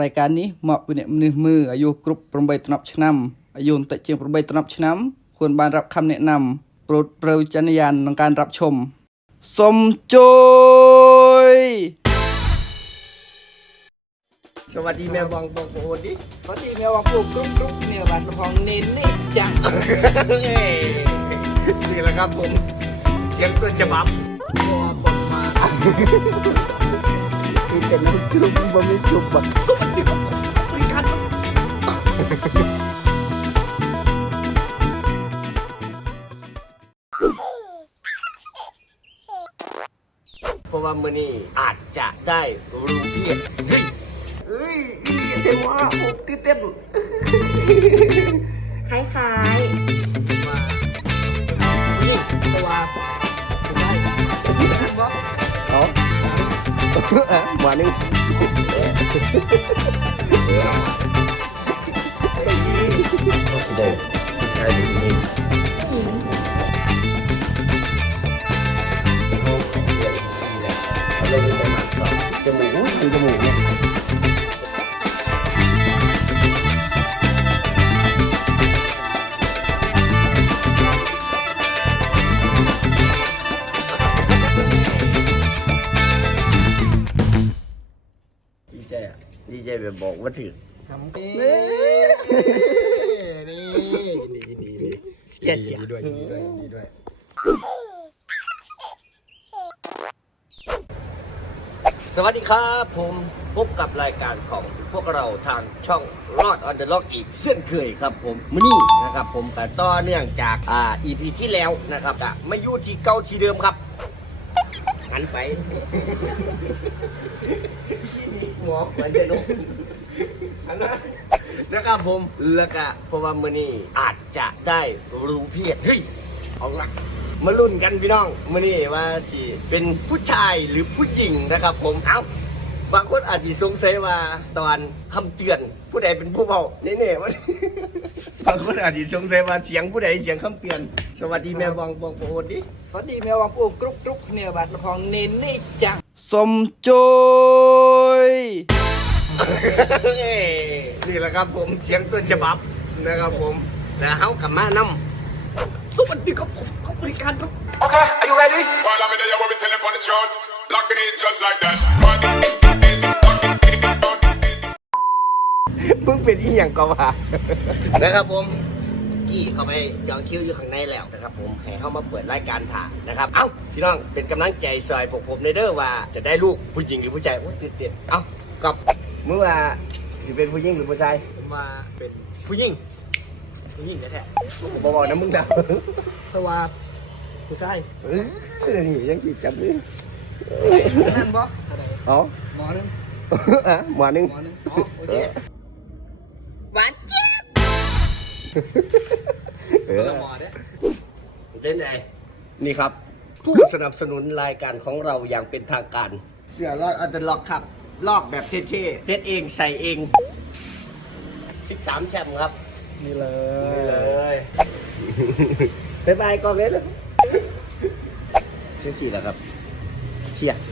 รายการนี้เหมาะเป็นมือมืออายุกรุ๊ปประมาณตนับชนนำอายุแต่เชียงประมาณตนับชนนำควรบานรับคำแนะนำโปรดเปราจันยานในการรับชมสมจอยสวัสดีแม่บองบองโอนดิสวัสดีแม่บองปลูกกรุ๊ปกรุ๊เนี่ยบัตรของเน้นนี่จังนี่แหละครับผมเสียงตัวจะบับตัวคนมา อแต่น้ำซุปบะหมี่จุบบักสวัสดีครับบริการครับเพราะว่ามือนี้อาจจะได้รู้เพียรเฮ้ยเฮ้ยอีเดียเจมว่าผมตื่นเต้นคล้ายมานี่ตัว อะมาหนึ่งเด็กผู้ชายแบบนี้ๆหญิง ใจแบบบอกว่าถึงทำนี่นี่นี่นี่นี่เกียดเกียดด้วยดีด้วยดีด้วยสวัสดีครับผมพบกับรายการของพวกเราทางช่องรอดออนเดอะล็อกอีกเช่นเคยครับผมมื้อนี้นะครับผมแต่ต่อเนื่องจากอ่า EP ที่แล้วนะครับจะไม่อยู่ที่เก่าที่เดิมครับ หันไปหัวเหมือนเดิมอันนั้นนะครับผมแล้วก็เพราะว่ามื้อนี้อาจจะได้รู้เพศเฮ้ยเอาละมาลุ้นกันพี่น้องมื้อนี้ว่าสิเป็นผู้ชายหรือผู้หญิงนะครับ ผมเอ้า บางคนอาจจะสงสัยว่าตอนคำเตือนผู้ใดเป็นผู้เบาเน่ๆวะ บางคนอาจจะสงสัยว่าเสียงผู้ใดเสียงคำเตือน สวัสดีแม่บองบองโปรดิ สวัสดีแม่ว่าពួកគ្រប់គ្រប់គ្នាបាទលផងនេននេះចាក់សូមជួយ นี่แหละครับผมเสียงต้นฉบับนะครับผมแล้วเขากลับมานำ สวัสดีครับผมเขาบริการครับ Okay, are you ready? While I'm in there, what we tell them on the chart. Locking in just like that. มึงเป็นอีหยังก็ว่า นะครับผมกี่เข้าไปจองคิวอยู่ข้างในแล้วนะครับผมให้เข้ามาเปิดรายการถ่ายนะครับ เอ้าพี่น้องเป็นกำลังใจซอยพวกผมในเด้อว่าจะได้ลูกผู้หญิงหรือผู้ชายโอ้ยตื่นเต้นเอ้ากับเมื่อว่าสิเป็นผู้หญิงหรือผู้ชายผมมาเป็นผู้หญิง ผู้หญิงแท้บอกๆนะมึงนะๆเพราะว่าผู้ชายเออนี่ยังสิจับเลยนั่นบ่อ๋อหมอหนึงอะหมาหนึ่งหมอหนึงอ๋อโอเคหวานเจี๊ยบเออหมอเด้อเล่นไงนี่ครับ ผู้สนับสนุนรายการของเราอย่างเป็นทางการเสือลอดอันเดอร์ล็อกครับลอกแบบเท่ๆเพชรเองใส่เอง 13 แชมป์ครับ นี่เลนี่เลยบ๊ายบายก่อนเลยเลยเชื่อสี่แล้วครับ เชียร์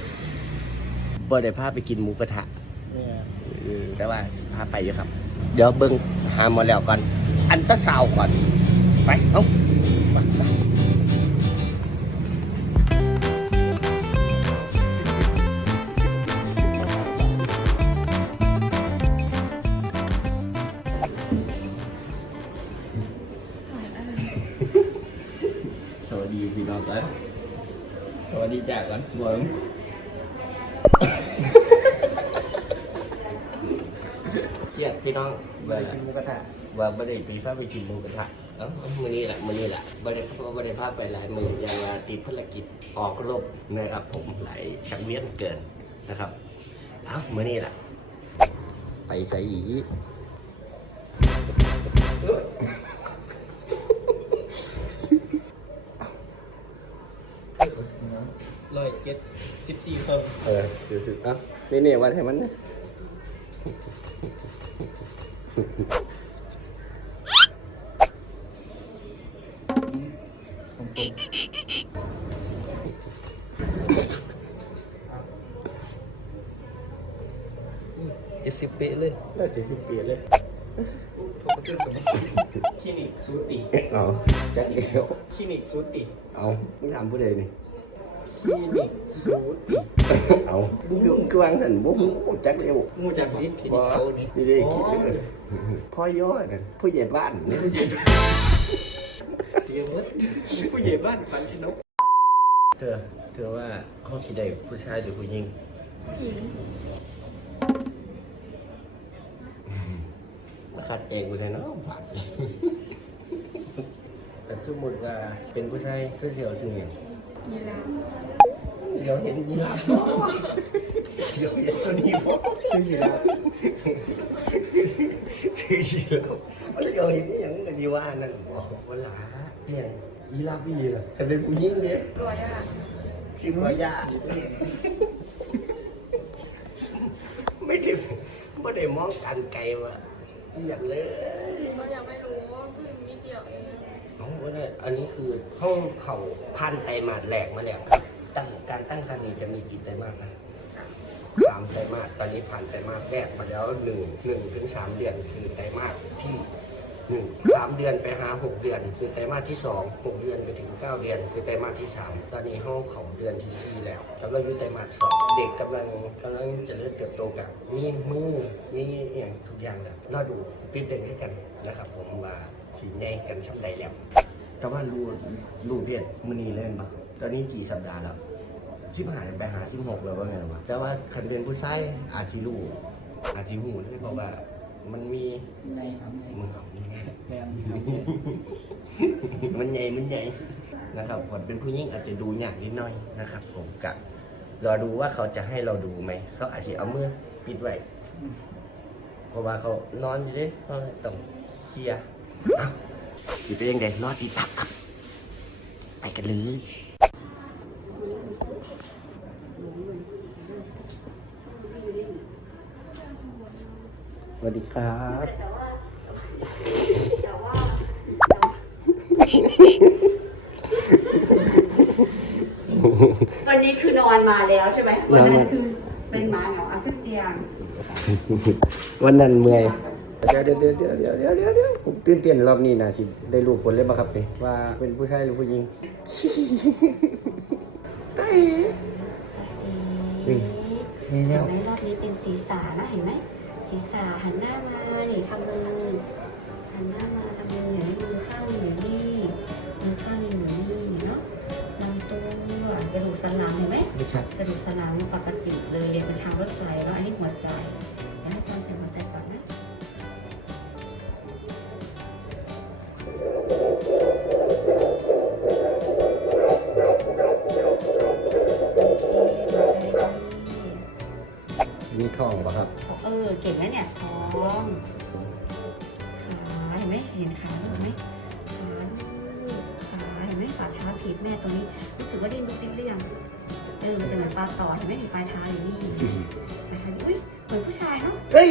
เปิดได้พาไปกินหมูกระทะ เนี่ย อืมแต่ว่าพาไปอยู่ครับ เดี๋ยวเบิ้งหาหมาแล้วก่อน อันตราซาวด์ก่อน ไป เอ้า ดีจากกันบอยเครียดพี่น้องไปกินหมูกระทะ ว่าไม่ได้ไปพาไปกินหมูกระทะเอ้ามื้อนี้แหละมื้อนี้แหละไม่ได้เพราะว่าไม่ได้พาไปหลายมื้อยังว่าติดภารกิจออกรบนะครับ ผมหลายชักเวียนเกินนะครับเอ้ามื้อนี้แหละไปใส่อีก ร้อยเจ็ดสิบสี่คนเออจุดๆเอ้านี่เนี่ยวันให้มันนะสิบปีเลยน่าจะสิบปีเลยคลินิกสูติ เอาจักเดียวคลินิกสูติ เอามึงถามผู้ใดนี่ คลินิกสูติเอาบุ้งกวางสันบุ้งจักเดียวงูจากนี้คลินิบ่กเขานี่นี่ได้คิดเลยพ่อย่อกันผู้ใหญ่บ้านนี่เดี๋ยวผู้ใหญ่บ้านฝันชนกเธอเธอว่าเขาคิดได้ผู้ชายหรือผู้หญิงผู้หญิงขัดเจงกูเลยเนาะผ่านแต่สมมติว่าเป็นผู้ชายเสื้อเสียวชื่ออย่าง ยีราฟเดี๋ยวเห็นยีราฟเดี๋ยวเห็นตัวนี้บ่ชื่อยีราฟชื่อยีราฟมันเดี๋ยวเห็นอย่างกันดีว่านั่นบอกว่าหลาเนี่ยยีราฟพี่เหรอแต่เป็นผู้หญิงเด้กลัวยากชื่อว่ายาไม่ได้ไม่ได้มองกันไกลว่าอย่างเลยเรายังไม่รู้เพิ่งนิดเดียวเอง น้องว่าได้ อันนี้คือห้องเขาพันไตรมาสแหลกมาแล้วตั้งการตั้งครรภ์นี้จะมีกี่ไตรมาสนะสามไตรมาสตอนนี้ผ่านไตรมาสแรกมาแล้วหนึ่งหนึ่งถึงสามเดือนคือไตรมาสที่หนึ่งสามเดือนไปหาหกเดือน คือไตรมาสที่สองหกเดือนไปถึงเก้าเดือน คือไตรมาสที่สามตอนนี้ห้องเขาเดือนที่สี่แล้วกำลังอยู่ไตรมาสสองเด็กกำลังกำลังเจะเริ่มเติบโตกับมีมือมีเอียงทุกอย่างแล้วรอดูตื่นเต้นด้วยกันนะครับ ผมว่าสีใหญ่กันสำใดแล้ว แต่ว่ารู้รู้เพศมันนี่เล่นปะตอนนี้กี่สัปดาห์แล้วสิบหาไปหาสิบหกแล้วว่าไงวะแต่ว่าคันเป็นผู้ชายอาจสิรู้อาจสิหูเลยเพราะว่า มันมีในครับในมือของนี่ไงแบมมันใหญ่มันใหญ่นะครับผลเป็นผู้หญิงอาจจะดูยากนิดหน่อยนะครับ ผมกะรอดูว่าเขาจะให้เราดูไหม เขาอาจจะเอามือปิดไว้เพราะว่าเขานอนอยู่เด้เขาต้องเคลียร์ อ้าวอยู่เป็นยังไงรอดีตักครับ ไปกันเลยสวัสดีครับวันนี้คือนอนมาแล้วใช่ไหมนวัอนนมานั้นคือเป็นหมาเหงาอะขึ้นเตียง วันนั้นเมื่อย เดี๋ยวเดี๋ยวเดี๋ยวเดี๋ยวเดี๋ยวเดี๋ยวเดี๋ยวผมตื่นเต้นรอบนี้นะสิได้รู้ผลเลยบ่ครับนี่ว่าเป็นผู้ชายหรือผู้หญิงตายเฮ้ยเฮ้ยเห็แล้วนไหมรอบนี้เป็นศีรษะนะเห็นไหมศีรษะหันหน้ามานี่ทำมือหันหน้ามาทำมืออย่างนี้มือข้างหนึ่งอยู่นี่มือข้างหนึ่งอยู่นี่เนาะลำตัวกระดูกสันหลังเห็นไหมไม่ชัดกระดูกสันหลังปกติเลยเรียนเป็นทางรถไฟแล้วอันนี้หัวใจ ดีมีท้องป่ะครับ เออเก่งนะเนี่ยท้องขาเห็นไหมเห็นขาลูกไหมขาลูกขาเห็นไหมฝ่าเท้าถีบแม่ตรงนี้รู้สึกว่าดิ้นลุกดิ้นหรือยังเออมันจะเหมือนปลาต่อเห็นไหมเห็นปลายเท้าอยู่นี่ปลายเท้าอยู่อุ้ยเหมือนผู้ชายเนาะเฮ้ย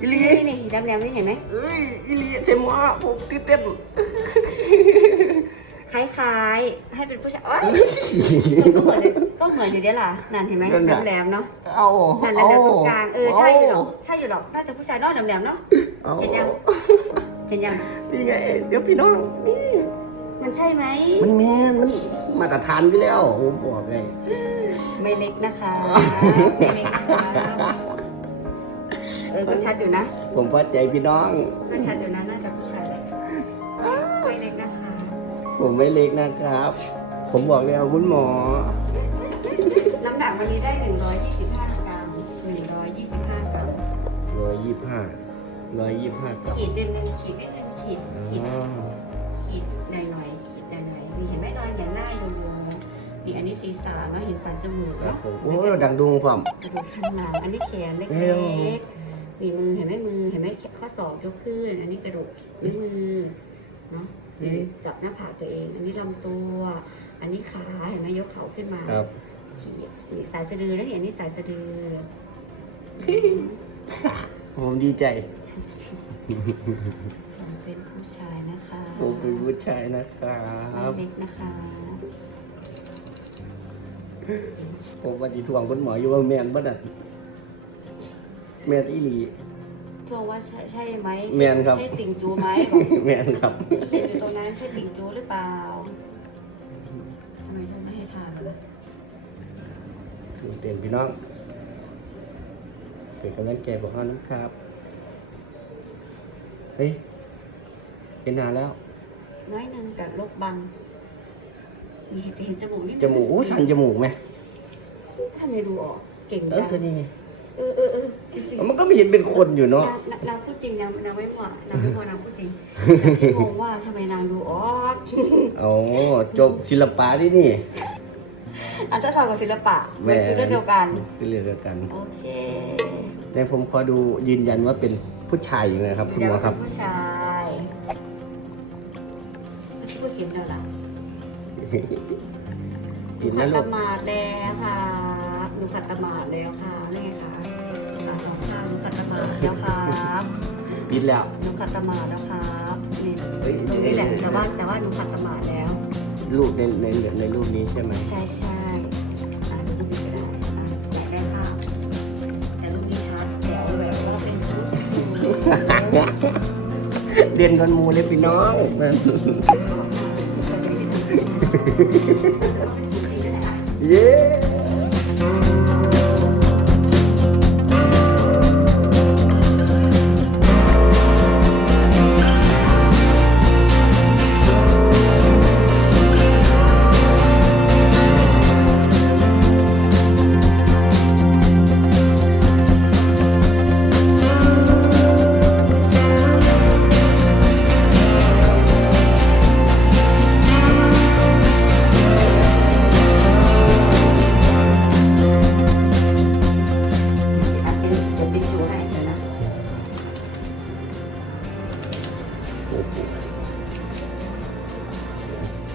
อิลีนี่นี่ดำแดงนี่เห็นไหมเฮ้ยอิลีเซมอผมตื่นเต้น คล้ายๆ ให้เป็นผู้ชายโอ๊ยก็เหมือนก็เหมือนอยู่เดียวล่ะนั่นเห็นไหมนั่นน่ะแหลมๆเนาะเอานั่นแหลมๆตรงกลางเออใช่อยู่หรอกใช่อยู่หรอกน่าจะผู้ชายเนอกแหลมๆเนาะเอาเห็นยังเห็นยังนี่ไงเดี๋ยวพี่น้องนี่มันใช่ไหมมันแมนมันมาตรฐานอยู่แล้วผมบอกไงไม่เล็กนะคะไม่เล็กนะคะเออก็ชัดอยู่นะ ผมพอใจพี่น้อง ก็ชัดอยู่นะน่าจะผู้ชายแหละ ผมไม่เล็กนะครับ ผมบอกแล้วคุณหมอ น้ำหนักวันนี้ได้ 125 กรัม 125 กรัม ร้อยยี่ห้าร้อยยี่ห้ากรัมขีดเดือนหนึ่งขีดเดือนหนึ่งขีดขีดอ๋อขีดหน่อยๆขีดหน่อยๆมีเห็นไหมรอยเหมือนหน้าโยโย่นี่อันนี้ศีรษะเนาะเห็นสันจมูกครับเนาะผมโอ้ดังดุงผมกระดูกสันหลังอันนี้แขนเล็เอ้ยกๆมีมือเห็นไหมมือเห็นไหมข้อศอกยกขึ้น อันนี้กระดูกนิ้วมือเนาะ เอ๊ะจับหน้าผากตัวเอง อันนี้ลำตัว อันนี้ขาเห็นไหมยกเขาขึ้นมาครับทีนี่สายสะดือแล้วเห็นนี่สายสะดือ ผมดีใจ ผมเป็นผู้ชายนะคะผมเป็นผู้ชายนะครัไม่บเล็กนะคะ ผมวันที่ทวงคุณหมออยู่ว่าแมนบ่น่ะแมนอีหลี ทวงว่าใช่ใช่ไหมแม่นครับ ใช่ติ่งจูไหมแมนครับเห็นอยู่ตรงนั้นใช่ติ่งจูหรือเปล่าทำไมเธอไม่ให้ทานล่ะเต็มพี่น้องเป็นกำลังใจบอกเขานะครับ เฮ้ยเห็นนานแล้ว น้อยหนึงแต่ลกบัง มีเห็นจมูกนิดนึงจมูกอู้สันจมูกไหมทำไมดูออกเก่งเออจังก็นี่ไง เออเออเออจริงๆมันก็ไม่เห็นเป็นคนอยู่เนาะ นางนางพูดจริงนางนางไม่มั่วนางไม่มั่วนางพูดจริงงงว่าทำไมนางดูออกอ๋อจบศิลปะที่นี่อันตราซาวด์กับศิลปะมันคือเรื่องเดียวกันคือเรื่องเดียวกันโอเคในผมขอดูยืนยันว่าเป็นผู้ชายอยู่นะครับ คุณหมอครับเดี๋ยวเป็นผู้ชายที่พูดเข็มแล้วล่ะกินขันะดลูตกมาดแล้วค่ะห นูขัดตมาดแล้วค่ะนี่ไงคะขาสองข้างหนูขัดตมาดแล้วครับกินแล้ว หนูขัดตมาดแล้วครับนี่เฮ้ย ตรงนี้แหละแต่ว่าแต่ว่าหนูขัดตมาดแล้ว รูปในในในรูปนี้ใช่ไหมใช่ใช่อ่าดูรูปนี้ก็ได้อะอยากได้ภาพแต่รูปนี้ชัดแจ๋วแบบว่าเป็นชุดเด่นคนหมูเลยพี่น้องเย้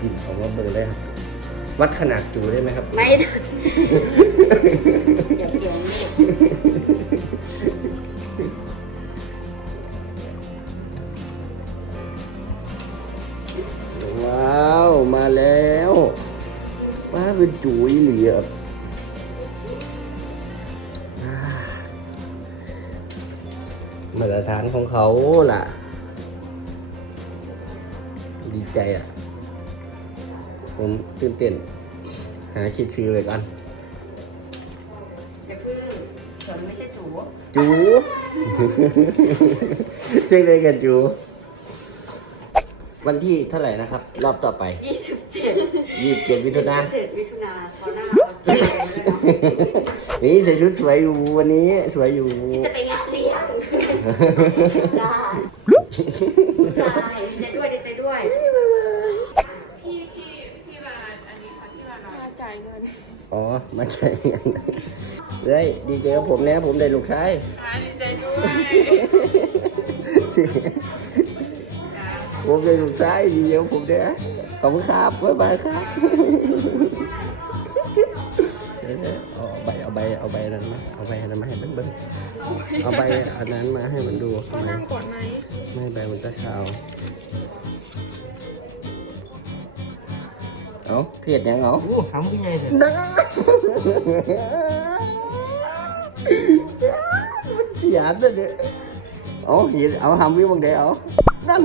กินของว่าเบอร์เลยครับ วัดขนาดจูได้ไหมครับ ไม่ได้ เดี๋ยวเดี๋ยวนี่ว้าว มาแล้วว้าเป็นจุ๋ยเหลียบอ่ามาตรฐานของเขาล่ะ ดีใจอะ ผมตื่นเต้น หาคิดซื้อเลยกันอย่าพึ่งส่วนไม่ใช่จูจูเรียกเลยกันจู วันที่เท่าไหร่นะครับ รอบต่อไปยี่สิบเจ็ดยี่สิบเจ็ดมิถุนาเจ็ดมิถุนาเขาหน้าเราเจอเลยนะนี่ใส่ชุดสวยอยู่วันนี้สวยอยู่ จะไปงานเลี้ยงได้ใช่ดีใจด้วยดีใจด้วย พี่พี่พี่บาทอันนี้ค่ะพี่บาทค่าจ่าย เงินอ๋อ มาใช่ยังเฮ้ยดีเจกับผมนะผมได้ลูกชายค่ะดีใจด้วยผมได้ลูกชายดีเจกับผมเนี่ยขอบคุณครับบ๊ายบายครับเดี๋ยวๆเอาใบเอาใบเอาใบนั้นมาเอาใบนั้นมาให้เบิ้งเบิ้งเอาใบอันนั้นมาให้มันดูต้องนั่งกดไหมไม่ใบมันจะเช้า เอาเพียดยังเอาโอ้ทำยังไงเนี่ยดังมันเสียดเลยเนี่ยเอาเห็นเอาหำวิวบางเดียวเอานั่น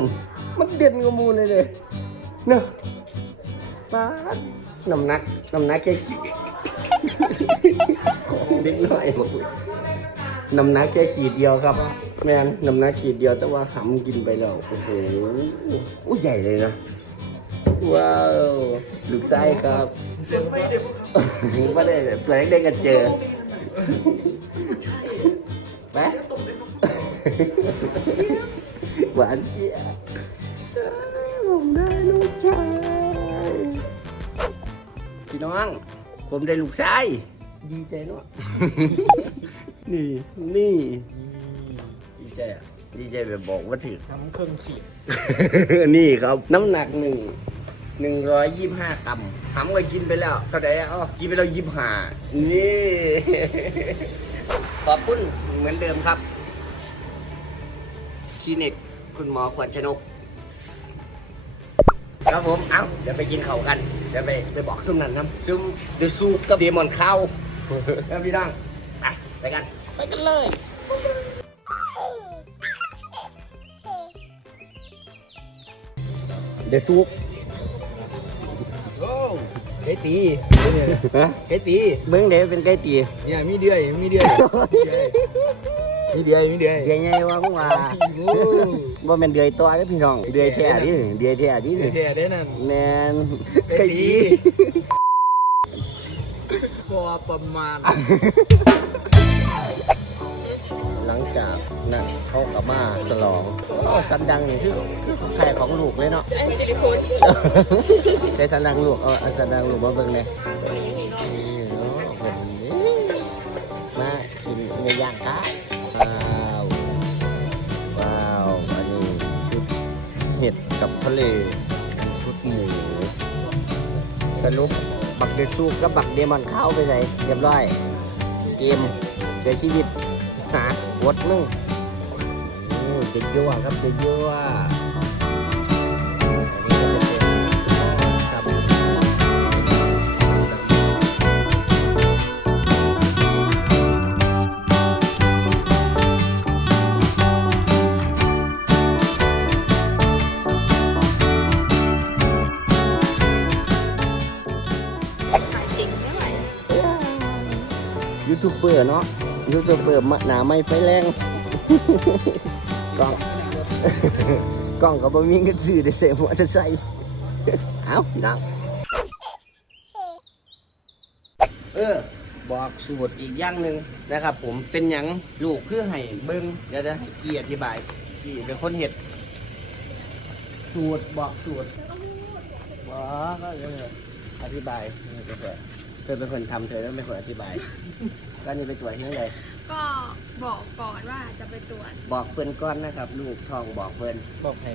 มันเด่นกว่าหมูเลยเลยเนอะป้าดน้ำหนักน้ำหนักแค่ขีดของเด็กน้อยบอกเลยน้ำหนักแค่ขีดเดียวครับ แม่นน้ำหนักขีดเดียวแต่ว่าหำกินไปแล้วโอ้โหอู้ใหญ่เลยนะ ว้าวลูกไส้ครับไม่ได้เปิดได้กันเจอไหมหวานเจี๊ยบผมได้ลูกชายพี่น้อง ผมได้ลูกชายดีใจเนาะนี่นี่ดีใจอะดีใจแบบบอกว่าถือทำเครื่องขีดนี่ครับน้ำหนักหนึ่ง หนึ่งร้อยยี่ห้ากรัมทำก็กินไปแล้วเท่าไหร่อ๋อกินไปแล้วยี่ห้านี่ ขอบคุณเหมือนเดิมครับ คลินิกคุณหมอขวัญชนก ครับผม เอ้า เดี๋ยวไปกินเขาวกัน เดี๋ยวไปไปบอกซุ่มนั้นครับซุ่มเดอะซูกับเดมอนข้าวครับพี่น้องไปไปกัน ไปกันเลยไเดี๋ยวซุกโอ้ ไก่ตีไก่ตีเบิ้งเดี๋ยวเป็นไก่ตีเนี่ยมีเดือยมีเดือยมีเดือยมีเดือยเดือยไงวะมึงว่าบ่แม่นเดือยตัวเด้อพี่น้องเดือยแท้ดิเดือยแท้ดิเดือยแท้ได้นั่นแม่นไก่ตีพอประมาณ หลังจากนั้นเขากลับมาฉลองโอ้สันดังนี่คือคือของใครของลูกเลยเนาะไอ้ซิลิโคน ได้สันดังลูกเอาเอาสันดังลูกมาเบิ่งเลยนี่เนาะเพิ่นนี่มากินเนื้อย่างครับว้าวว้าวอันนี้ชุดเห็ดกับทะเลชุดหมูสรุปบักเดซูกับบักเดมอนเข้าไปไหนเรียบร้อยเกมเสียชีวิตหาวดมึงโอ้เจะยั่วครับเจะยั่ว อร์เนาะยูทูบเบอร์หนาไม่ไฟแรง กล้อง กล้องก็บ่มีเงินซื้อได้เสียหัวจะใส่เอาดังเออ บอกสูตรอีกอย่างหนึ่งนะครับผมเป็นหยังลูกคือให้เบิ้งเดี๋ยวจะให้กี้อธิบายกี้เป็นคนเห็ด สูตรบอกสูตรบอกก็เอออธิบายเออเธอ เธอเป็นคนทำเธอต้องเป็นคนอธิบาย ก็นี่ไปตรวจที่ไหนก็บอกก่อนว่าจะไปตรวจ บอกเพื่อนก้อนนะครับ ลูกทองบอกเพื่อนบอกให้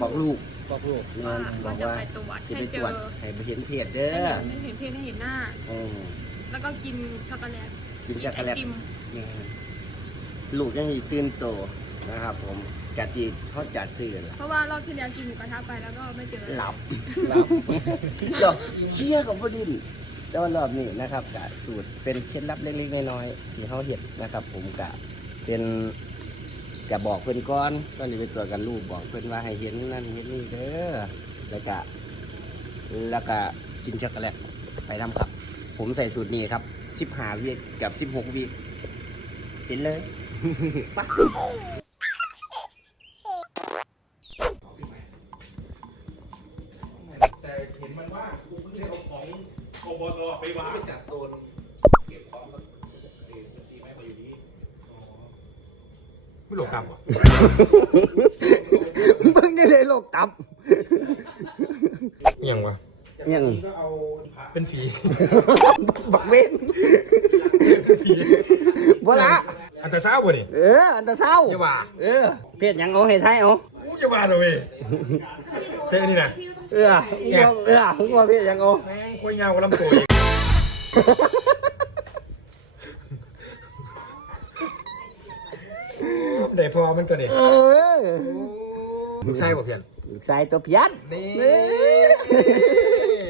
บอกลูกบอกลูกเงิว่านบอว่ากจะว่าไปตรวจจะให้ไปเจตรอวจให้ไปเห็นเพจเด้อให้เห็นให้เห็นเพศให้เห็นหน้าอืมแล้วก็กินช็อกโกแลตกินช็อกโกแลตไอติมนี่ลูกยังมีตื่นโตนะครับ ผมกะจีเขาจัดซื้อล่ะเพราะว่ารอบที่แล้วกินหมูกระทะไปแล้วก็ไม่เจอหลับหลับหลับเชี่ยกับพอดิน แต่ว่ารอบนี้นะครับกะสูตรเป็นเคล็ดลับเล็กๆน้อยๆที่เขาเห็ดนะครับ ผมกะเป็นกะบอกเพื่อนก้อนตอนนี้ไปตรวกันลูกบอกเพื่อนว่าให้เห็นนั่นเห็นนี่เด้อแล้วก็แล้วก็กินช็อกโกแลตไปทำครับ ผมใส่สูตรนี้ครับสิบห้าวิกับสิบหกวิเห็นเลย อบตไปวางจากโซนเก็บของแล้วเออตีไม้มาอยู่นี่อ๋อไม่หลงกลับวะมึงได้เลยโลกตับยังวะยังเป็นฝีบักเวนบ่ละอันตราซาวด์บ่นี่เอออันตะเศร้าอย่าว่าเออเพศหยังเอาให้ไทยเอาอู้อย่าว่าเลยเว้ยใช่อันนี้นะเออหัวเออหัวเพศหยังเอาแม่งโคตรยาวกว่าลำตัวอีก ได้พอมันตัวนี้เออลูกชายบ่เพียนลูกชายตัวเพียน นี่เอ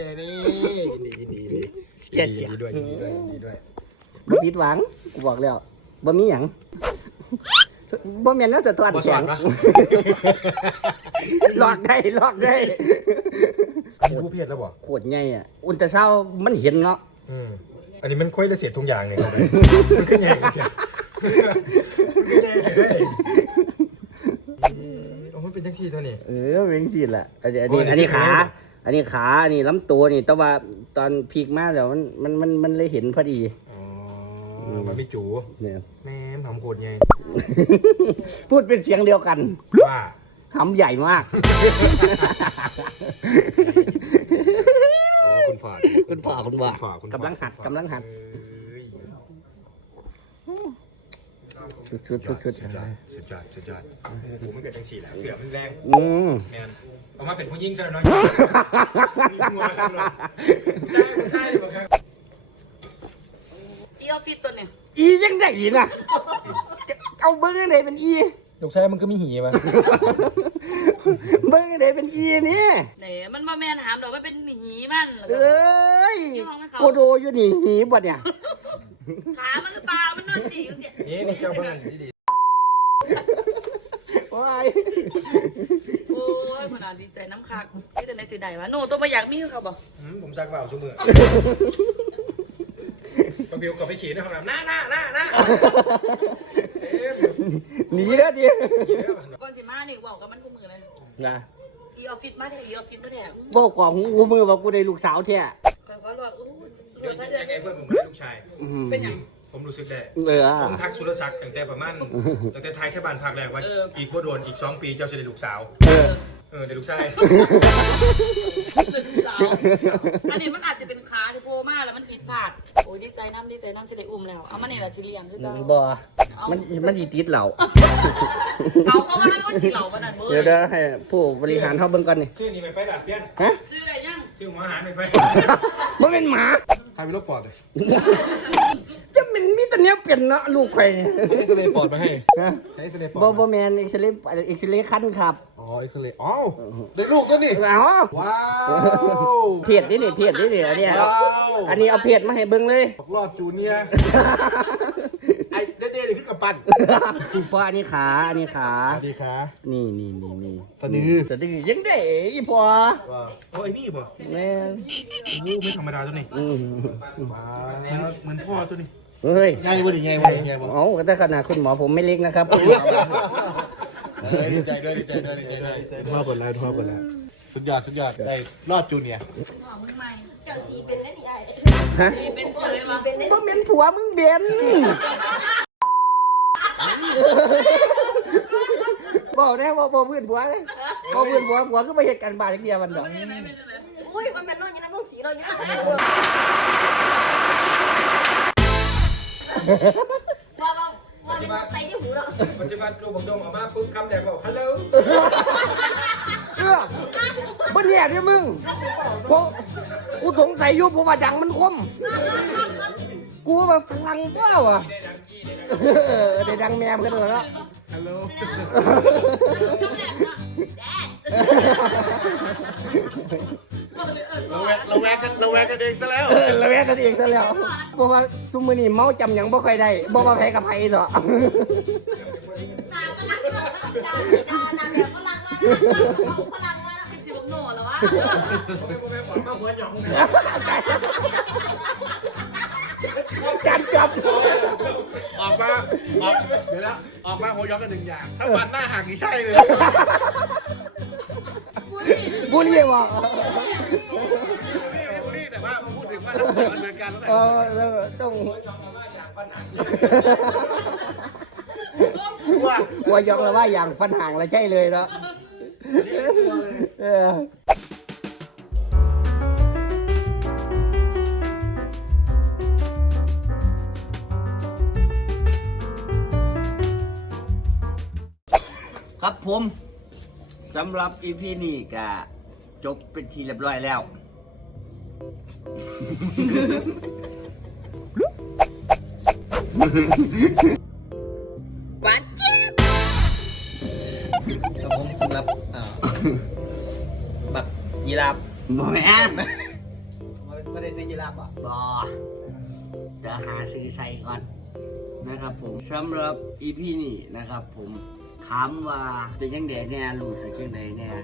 อนี่ยินดียินดียินดีเกลียดยินดีด้วยยินดีด้วยยินดีด้วยบ่ผิดหวังกูบอกแล้วบ่มีหยังบ่แม่นว่าสะท้อนบ่แข็สองนปะหลอกได้หลอกได้ผู้เพียรแล้วบ่ โคตรใหญ่อะอุลตราเศร้ามันเห็นเนาะ อืมอันนี้มันค่อยละเสียดทุกอย่างเลยครับมันขึ้นใหญ่กันเถอะมันขึ้นใหญ่เลยโอ้มันเป็นจังซี่เท่านี้ เออเป็นสิล่ะอันนี้อันนี้โอ้ยอันนี้นี่ขาคืออันนี้ขาอันนี้ลำตัวนี่ แต่ว่าตอนพีกมาแล้วมันมันมันมันเลยเห็นพอดีอ๋อมันไม่จูเนี่ยแม่นหอมโคตรไงพูดเป็นเสียงเดียวกันว่าหำใหญ่มากอ๋อ คุณฝ่าคุณฝ่าคุณฝ่าฝ่าคุณกำลังหัดกำลังหัดเอ้ยชุดชุดชุดชุดสุดยอดสุดยอดสุดยอดโอ้โหมันเกิดจังสี่แหละเสือมันแรงอืมแมนออกมาเป็นผู้หญิงซะหน่อยมีหัวครับเลยใช่ใช่บ่ครับอีออฟฟิศตัวเนี่ยอียังไงน่ะเอาเบิ้งยังไงเป็นอี ลูกชายมันก็มีหีมาเบิ้งยังไงเป็นอีนี่เน่มันมาแม่นหามดอกว่าเป็นหมีมันแล้วเอก็้ยโกโดอยู่นี่หีบ่เนี่ยขามันก็ปลามันนอนจีอยู่เสียนี่นี่เจ้าเพื่อนดีว้ายโอ้ยมันอะดีใจน้ำคักนี่แต่ในสีใดวะโน่ตัวมาอยากมีเขาบอกอืมผมซักเบาชั่วมือ ปะเบียวกลับไปขี่ในห้องน้ำหน้าหน้าหน้าหน้าเอ๊ะหนีแล้วดิก่อนสิมานี่บอกกับมันกูมือเลยนะอีออฟฟิศมาแท้อีออฟฟิศมาแท้บอกกว่าหูกูมือว่ากูได้ลูกสาวแท้ก็ก็รอดอู้รเดี๋ยวอดยัมางเจอไงเพื่อนผมไม่ได้ลูกชาย อืมเป็นอย่าง ผมรู้สึกได้ เออผมทักสุรศักดิ์ตั้งแต่ประมาณตั้งแต่ไทายแค่บ้านพักแรกว่าอีกบ่โดนอีกสองปีเจ้าจะได้ลูกสาว เออ เออได้ลูกชายสาวอันนี้มันอาจจะเป็นขาที่โผล่มาแล้วมันผิดพลาด โอ้ยดีใจน้ำดีใจน้ำสิได้อุ้มแล้ว เอามาเนี่ยละชิเลียงคือเก่าบ่มันมันสิติดเหล่าเอาเข้ามาให้ว่ากินเหล่าปานนั้นเว้เดี๋ยวยเดี๋ยวให้ผู้บริหารเขาเบิ่งก่อนนี่ชื่อนี้ไม่ไปดัดเพี้ยนฮะชื่ออะไรยังชื่อหมอหารไม่ไปมันเป็นหมาใครเป็นโรคปอดเลยจะเป็นมีแต่เนี้ยเปลี่ยนเนาะลูกข่อยนี่เอ็กซเรย์ปอดมาให้ฮะใช้เอ็กซเรย์ปอดบ่บ่แม่นเอ็กซเรย์เอ็กซเรย์คันครับอ๋อ เอ็กซเรย์อ้าวได้ลูกตัวนี่ เอาว้าวเพียดนี่นี่เพียดนี่นี่อันเนี้ยว้าวอันนี้เอาเพียดมาให้เบิ่งเลยรอดจูเนียร์ไอ้เด็ดๆนี่คือกับปั้นเพราะอันนี้ขาอันนี้ขา สวัสดีค่ะ นี่นี่นี่นี่สะดือ สะดือยังได้อีพอว้าวโอ้ยนี่บ่แม่นโอ้ไม่ธรรมดาตัวนี้อืมว้าเหมือนวเหมือนพ่อตัวนี้เฮ้ยไงวะดิไงวะดิไงวะเอาแต่ขนาดคุณหมอผมไม่เล็กนะครับเออ ดีใจด้วยดีใจด้วยดีใจด้วยทอดกดแล้วทอดกดแล้วสุดยอดสุดยอดได้รอดจูเนียร์หอมมึงใหม่เจ้าสีเป็นได้นี่ไอ้ฮะนี่เป็นเฉเจ้ายสีวะเป็นได้ก็เป็นผัวมึงเบียนบอกได้ว่าบอกเพื่อนผัวเลยบอกเพื่อนผัวผัวก็ไปเหตุการณ์บาดเดียวมันดอกเป็นยังไงเป็นยังไงอุ้ยมันเป็นนอนอยังนั่งลงสีเราอยู่นะว่าว่าว่า เป็นไตที่หูเราปัจจุบันลูกผมดงออกมาปุ๊บคำแรกบอกฮัลโหลเออบ่เนี่ยที่มึงกูกูสงสัยอยู่เพราะว่าดังมันคม กูว่าฝรั่งเปล่าวะเออได้ดังแมมกันเลยแล้วฮัลโหล เราแวกกันเราแวกกันเองซะแล้ว เออระแวกกันเองซะแล้วเพราะว่าทุกมื้อนี้เมาจำหยังบ่ค่อยได้บ่ว่าไผกับไผดอกด่าฝรั่งด่าด่าด่าแบบฝรั่งมาฝรั่งมาเป็นสิบโน่แล้ววะผมไม่ผมไม่บอกมาหัวหยองนะจับจับออกมาออกเดี๋ยวแล้วออกมาโหย้อนกันหนึ่งอย่าง ถ้าฟันหน้าหักนี่ใช่เลย บุรีบ่นี่นี่แต่ว่าพู ดถึงว่าเราดำเนินการแล้วเออเออต้องว่าหัวยอกแล้วว่าอย่างฟันห่างแล้วใช่เลยเนาะเออครับผมสำหรับอีพีนี้ก็จบเป็นทีเรียบร้อยแล้ว หวานเจี๊ยบครับผมสำหรับอ่าบักยีราฟบ่แม่นไม่ได้ซื้อยีราฟอะบ่จะหาซื้อใส่ก่อนนะครับผมสำหรับอีพีนี้นะครับผมถามว่าเป็นยังไงเนี่ยรู้สึกยังไงเนี่ย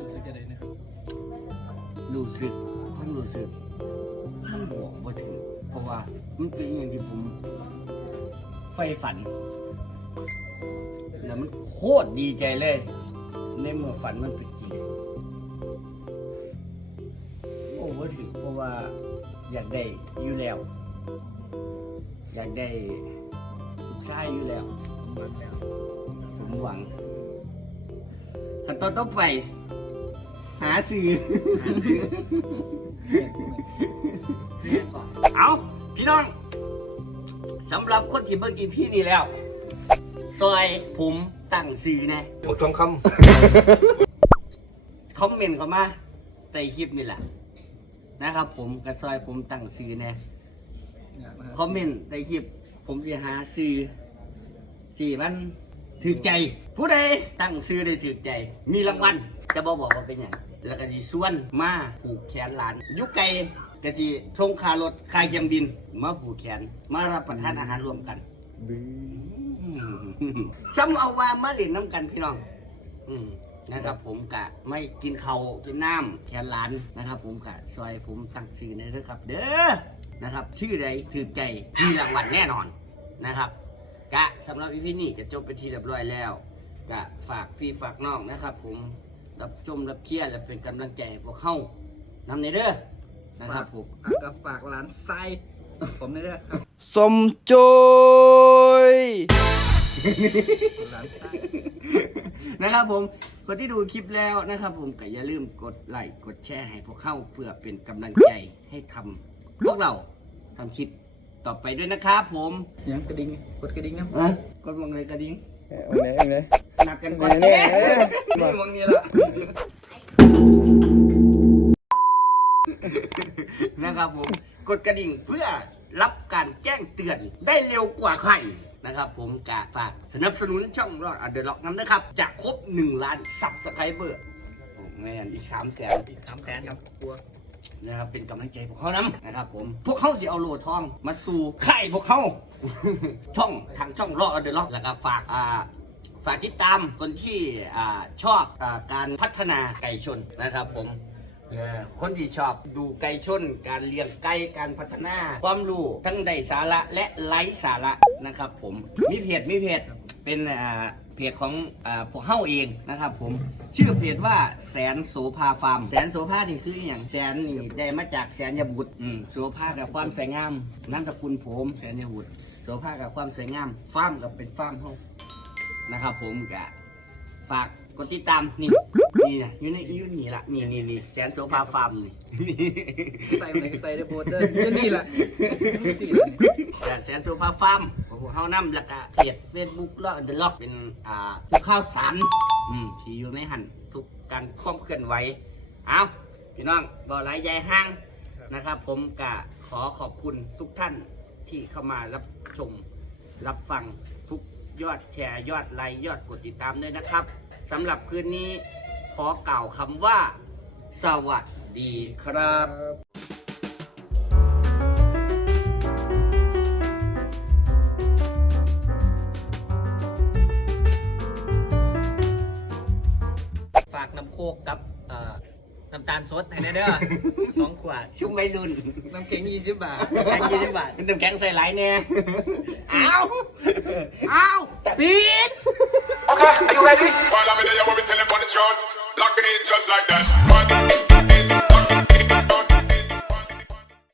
รู้สึกยังไงนะครับรู้สึกความรู้สึก บอกว่าถึงเพราะว่ามันเป็นอย่างที่ผมใฝ่ฝัน แล้วมันโคตรดีใจเลย ในเมื่อฝันมันเป็นจริงโอ้ว่าถึงเพราะว่าอยากได้อยู่แล้ว อยากได้ลูกชายอยู่แล้วสมบัติแล้วสมหวังขั้นตอนต่อไป หาสื่อหาซื้อซื้อก่อ พี่น้องสำหรับคนที่เบิ่งอีพี่นี่แล้ว ซอยผมตั้งสื่อแน่หมดทองคคอมเมนต์เข้ามาใต้คลิปนี่แหละนะครับ ผมกระซอยผมตั้งสื่อแน่คอมเมนต์ใต้คลิป ผมจะหาสื่อที่มันถือใจ ผู้ใดตั้งซื้อได้ถือใจ มีรางวัลจะบอกบอกว่าเป็นอย่างแล้วก็สิส่วนมาผูกแขนหลานอยุไก ลก็สิส่งค่ารถค่าเครื่องบิน มาผูกแขน มารับประทานอาหารร่วมกันำซ้ำเอาว่ามาเล่นน้ำกันพี่น้องอืมนะครับผมกะไม่กินเขาวกินน้ำแค่ร้านนะครับ ผมกะซอยผมตั้งชื่อเลยนะครับ เด้อนะครับ ชื่อใดถือใจมีรางวัลแน่นอนนะครับ กะสำหรับพี่นี่ก็จบไปทีเรียบร้อยแล้ว กะฝากพี่ฝากน้องนะครับ ผมรับชมรับเชียร์และเป็นกำลังใจให้พวกเข้านำในเด้อ นะครับผมก็ฝากร้านไส้ผมนี่ด้วยครับสมโจย ร้านไส้ นะครับผมคนที่ดูคลิปแล้วนะครับ ผมก็อย่าลืมกดไลค์กดแชร์ให้พวกเข้าเพื่อเป็นกำลังใจให้ทำพวกเราทำคลิปต่อไปด้วยนะครับผมยังกระดิ่งกดกระดิ่งนะอะกดมองเลยกระดิ่ง เอาไหนเอาไหนนัดกันก่อนแน่ นี่มองนี้ละ นะครับผมกดกระดิ่งเพื่อรับการแจ้งเตือนได้เร็วกว่าใครนะครับผมกะฝากสนับสนุนช่องรอดอันเดอร์ล็อกน้ำนะครับ จะครบ 1 ล้านซับสไครเบอร์แม่นอีก3 0 0แสนอีกสามแสนครับกลัวนะครับเป็นกำลังใจพวกเขานำนะครับผมพวกเขาจะเอาโลทองมาสู่ค่ายพวกเขาช่องทางช่องรอเดอร์ล็อกแล้วก็ฝากอ่าฝากติดตามคนที่อ่าชอบอาการพัฒนาไก่ชนนะครับผมเอ่อ คนที่ชอบดูไก่ชน การเลี้ยงไก่การพัฒนา ความรู้ทั้งได้สาระและไร้สาระนะครับ ผมมีเพจมีเพจเป็นเพจของอพวกเฮาเองนะครับ ผมชื่อเพจว่าแสนโสภาฟาร์มแสนโสภานี่คืออย่างแสนนี่ได้มาจากแสนยบุตรโสภากับความสวยงามนามสกุลผมแสนยบุตรโสภากับความสวยงามฟาร์มกับเป็นฟาร์มเฮานะครับ ผมกะฝาก กดติดตามนี่นี่นะอยู่ในอยู่นี่ละนี่นี่นี่แสนโสภาฟาร์มนี่ใส่ไหนก็ใส่ได้โบเตอร์นี่นี่แหละนี่สิแต่แสนสุภาพฟาร์มของพวกเขานำแล้วก็เพจเฟซบุ๊กล็อกเดอะล็อกเป็นอ่าทุกข้าวสารอืมที่อยู่ในหันทุกการความเคลื่อนไหวเอาพี่น้องบ่อไหลใหญ่ห้างนะครับ ผมกะขอขอบคุณทุกท่านที่เข้ามารับชมรับฟังทุกยอดแชร์ยอดไลค์ยอดกดติดตามด้วยนะครับ สำหรับคืนนี้ขอกล่าวคำว่า สวัสดีครับฝากน้ำโคกกับ น้ำตาลสดให้แน่เด้อสองขวด ชุ่มวัยรุ่นน้ำเค็งยี่สิบบาทแกงยี่สิบบาทเป็นน้ำแกงใส่ไหลายเนี่ยอ้าวอ้าวปีน Okay, are you ready? While I'm in there, what we tell them on the chart. Locking in just like that. Money